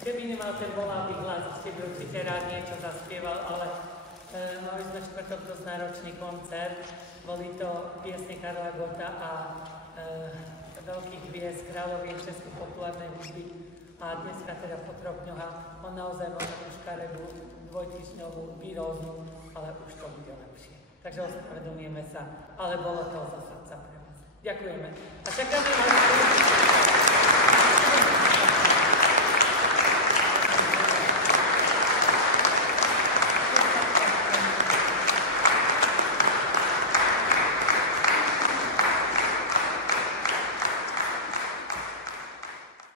Keby nemal ten volavý hlas, ste by určite rád niečo zaspieval, ale mali sme čtvrtok dosť náročný koncert. Boli to piesne Karla Gotta a veľkých hviezd kráľoviek českej populárnej hudby. A dneska teda Potrokňoha, on naozaj mal takú škaredú dvojtyčňovú výroznú, ale už to bude lepšie. Takže ospravedlňujeme sa, ale bolo to za srdca pre vás. Ďakujeme. A čakáme vás.